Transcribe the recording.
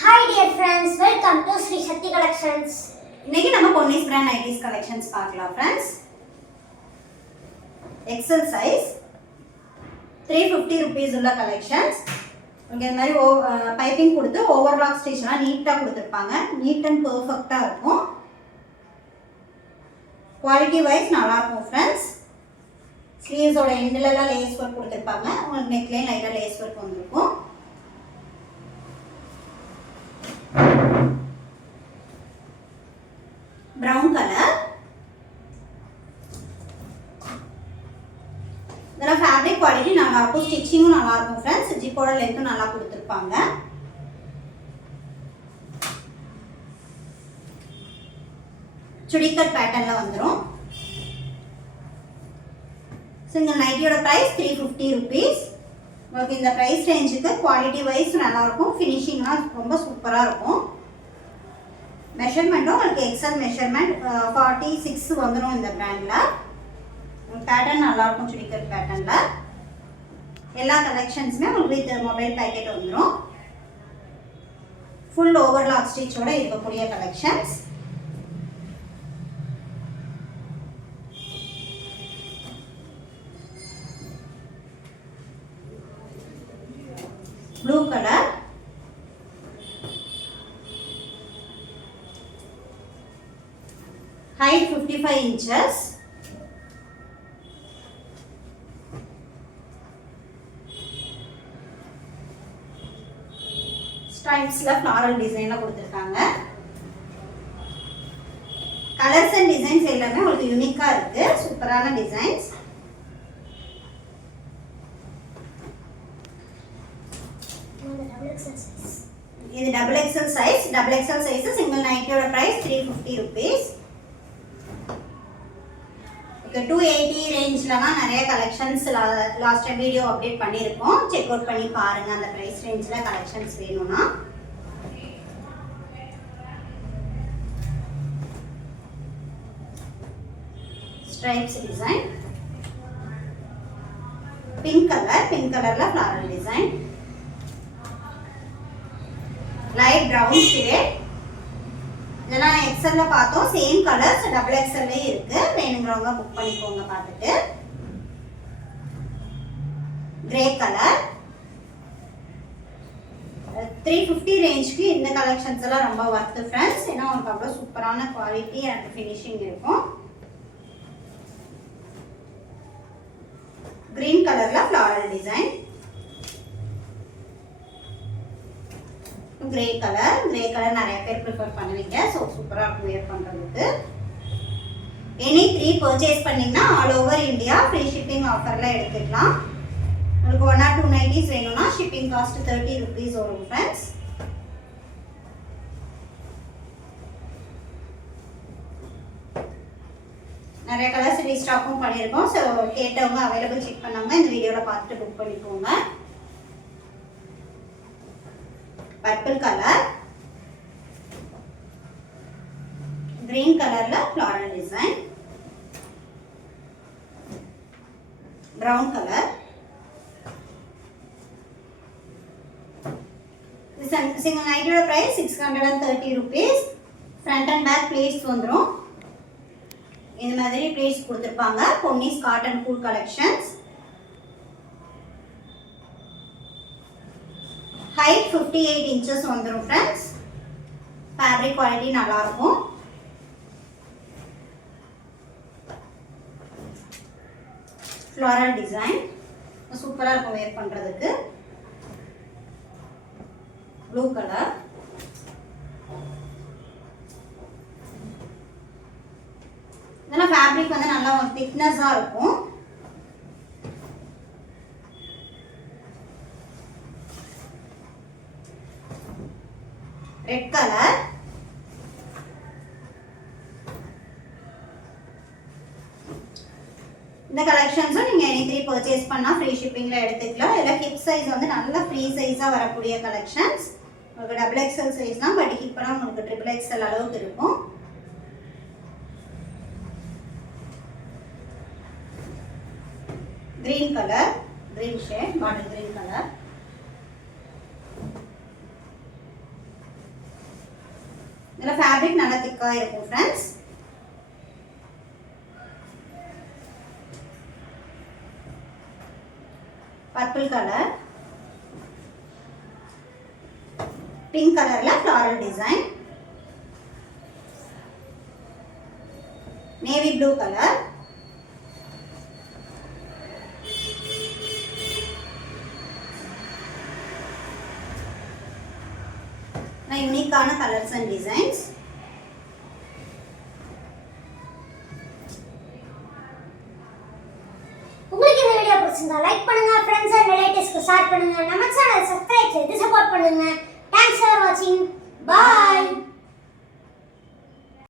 Hi dear friends, welcome to Sri Shakti Collections. இன்னைக்கு நம்ம Ponnis brand nighties collections பார்க்கலாம் friends. XL size 350 rupees உள்ள கலெக்ஷன்ஸ். இங்க இந்த மாதிரி பைப்பிங் கொடுத்து ஓவர்லாக் ஸ்டிச்லாம் நீட்டா கொடுத்திருப்பாங்க. நீட் அண்ட் பெர்ஃபெக்ட்டா இருக்கும். குவாலிட்டி வைஸ் நல்லா இருக்கும் ஃப்ரெண்ட்ஸ். ஸ்லீவ்ஸோட எண்ட்ல எல்லாம் லேஸ் ஒர்க் கொடுத்திருப்பாங்க. உங்களுக்கு நெக்லைன் லைட்டா லேஸ் ஒர்க் வந்திருக்கும். brown color இதல fabric quality நல்லா இருக்கும் ஸ்டிச்சிங்கும் நல்லா இருக்கும் फ्रेंड्स ஜிப்போட லெந்த் நல்லா கொடுத்திருப்பாங்க சுடிக்கட் பேட்டர்ன்ல வந்துரும் சிங்கிள் நைட்டியோட பிரைஸ் 350 rupees உங்களுக்கு இந்த பிரைஸ் ரேஞ்சுக்கு குவாலிட்டி வைஸ் நல்லா இருக்கும் ஃபினிஷிங்லாம் ரொம்ப சூப்பரா இருக்கும் மெஷர்மென்ட்டும் உங்களுக்கு எக்ஸல் மெஷர்மென்ட் 46 வந்துரும் இந்த பிராண்ட்ல பேட்டர்ன் நல்லா இருக்கும் சுடிக்கட் பேட்டர்ன்ல எல்லா கலெக்ஷன்ஸ்மே உங்களுக்கு வித் மொபைல் பேக்கெட் வந்துரும் ஃபுல் ஓவர்லாக் ஸ்டிச்சோட இருக்கக்கூடிய collections blue colour height 55 inches stripesல floral design கொடுத்திருக்காங்க கலர்ஸ் அண்ட் டிசைன்ஸ் எல்லாமே உங்களுக்கு யூனிக்கா இருக்கு சூப்பரான டிசைன்ஸ் இது டபுள் எக்ஸல் சைஸ் சிங்கிள் நைட்டியோட பிரைஸ் 350 rupees ஓகே 280 ரேஞ்ச்ல தான் நிறைய collections last time video update பண்ணிருக்கோம் செக் அவுட் பண்ணி பாருங்க அந்த பிரைஸ் ரேஞ்ச்ல கலெக்ஷன்ஸ் வேணும்னா ஸ்ட்ரைப்ஸ் டிசைன் பிங்க் கலர்ல floral design light brown shade இதெல்லாம் எக்ஸல்ல பார்த்தோம் சேம் கலர்ஸ் டபுள் எக்ஸல்லே இருக்கு வேணுங்கிறவங்க புக் பண்ணிக்கோங்க பார்த்துட்டு கிரே கலர் 350 ரேஞ்ச்க்கு இந்த கலெக்ஷன்ஸ் எல்லாம் ரொம்ப வர்த் फ्रेंड्स ஏன்னா உங்களுக்கு அவ்வளவு சூப்பரான குவாலிட்டி அண்ட் ஃபினிஷிங் இருக்கும் கிரீன் கலர்ல ஃப்ளாரல் டிசைன் கிரே கலர் நிறைய பேர் ப்ரிஃபர் பண்ணுவீங்க ஸோ சூப்பராக இருக்கும் வியர் பண்ணுறதுக்கு எனி 3 பர்ச்சேஸ் பண்ணிங்கன்னா all over India free shipping ஆஃபரில் எடுத்துக்கலாம் உங்களுக்கு 1 or 2 நைட்டிஸ் வேணும்னா ஷிப்பிங் காஸ்ட் 30 rupees வரும் ஃப்ரெண்ட்ஸ் நிறைய கலர்ஸ் ரீஸ்டாக்கும் பண்ணியிருக்கோம் ஸோ கேட்டவங்க அவைலபிள் செக் பண்ணவங்க இந்த வீடியோவில் பார்த்துட்டு புக் பண்ணிக்கோங்க purple color green colorல floral design brown color this single nightயோட price 630 rupees front and back pleats வந்துரும் இந்த மாதிரி pleats கொடுத்திருப்பாங்க பொன்னிஸ் cotton cool collections height 58 inches வந்துரும் फ्रेंड्स fabric quality நல்லா இருக்கும் floral design சூப்பரா இருக்கும் wear பண்றதுக்கு blue color இதெல்லாம் fabric வந்து நல்லா thickness-ஆ இருக்கும் ரெட் கலர் இந்த கலெக்ஷன்ஸும் நீங்க எனி 3 பர்ச்சேஸ் பண்ணா ஃப்ரீ ஷிப்பிங்ல எடுத்துக்கலாம் இல்ல ஹிப் சைஸ் வந்து நல்ல ஃப்ரீ சைஸா வரக்கூடிய கலெக்ஷன்ஸ் உங்களுக்கு டபுள் எக்ஸ்எல் சைஸ் தான் பட் ஹிப்னா உங்களுக்கு ட்ரிபிள் எக்ஸ்எல் அளவுக்கு இருக்கும் green color green shade bottle green color இதில் ஃபேப்ரிக் நல்லா திக்காக இருக்கும் ஃப்ரெண்ட்ஸ். பர்பிள் கலர், பிங்க் கலரில் floral design, navy blue colour, யூனிக்கான கலர்ஸ் அண்ட் டிசைன்ஸ். உங்களுக்கு இந்த வீடியோ பிடிச்சிருந்தா லைக் பண்ணுங்க, ஃப்ரெண்ட்ஸ் அண்ட் ரிலேட்டிவ்ஸ்க்கு ஷேர் பண்ணுங்க, நம்ம சேனலை சப்ஸ்கிரைப் செய்து சப்போர்ட் பண்ணுங்க. தேங்க்ஸ் ஃபார் வாட்சிங். பாய்.